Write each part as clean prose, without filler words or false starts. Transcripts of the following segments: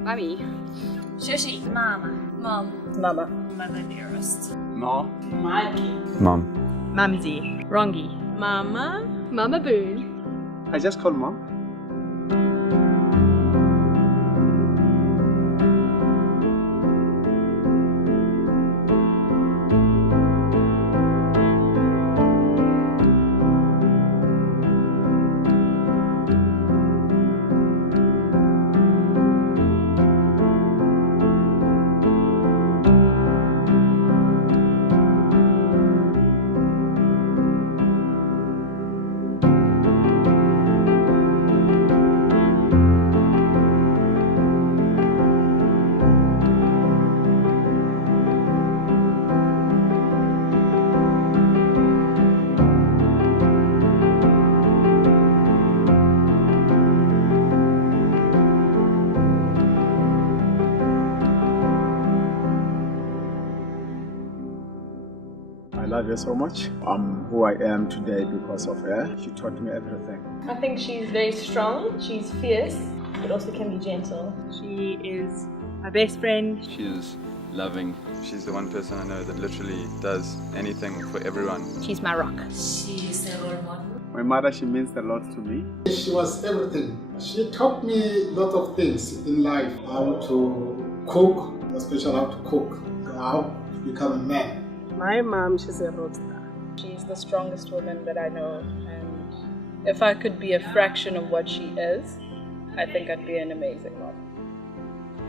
Mummy. Shushi. Mama. Mom. Mama. Mother dearest. Ma. Mikey. Mom. Mumsy. Rongi. Mama. Mama Boone. I just call Mom. I love her so much. I'm who I am today because of her. She taught me everything. I think she's very strong, she's fierce, but also can be gentle. She is my best friend. She's loving. She's the one person I know that literally does anything for everyone. She's my rock. She is a role model. My mother, she means a lot to me. She was everything. She taught me a lot of things in life. How to cook, especially how to cook. How to become a man. My mom, she's a rock star. She's the strongest woman that I know, and if I could be a fraction of what she is, I think I'd be an amazing mom.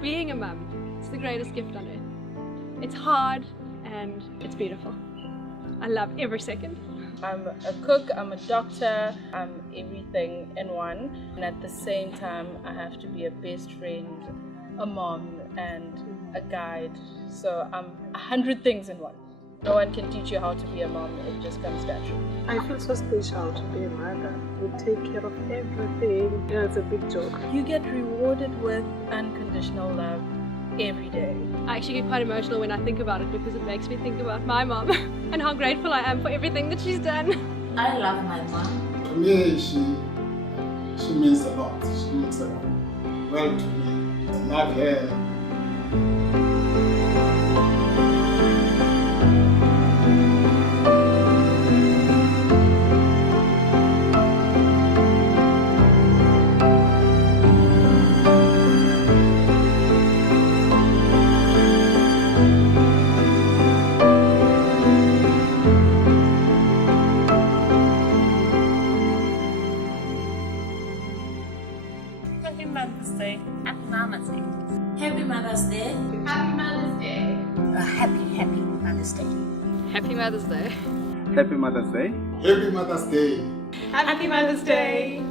Being a mum, it's the greatest gift on earth. It's hard and it's beautiful. I love every second. I'm a cook, I'm a doctor, I'm everything in one, and at the same time I have to be a best friend, a mom, and a guide. So I'm 100 things in one. No one can teach you how to be a mom, it just comes naturally. I feel so special to be a mother. We take care of everything. Yeah, it's a big job. You get rewarded with unconditional love every day. I actually get quite emotional when I think about it because it makes me think about my mom and how grateful I am for everything that she's done. I love my mom. To me, she means a lot. She means a lot. Well to me. I love her. Happy Mother's Day. Happy Mama's Day. Happy Mother's Day. Happy Mother's Day. A happy Mother's Day. Happy Mother's Day. Happy Mother's Day. Happy Mother's Day. Happy Mother's Day.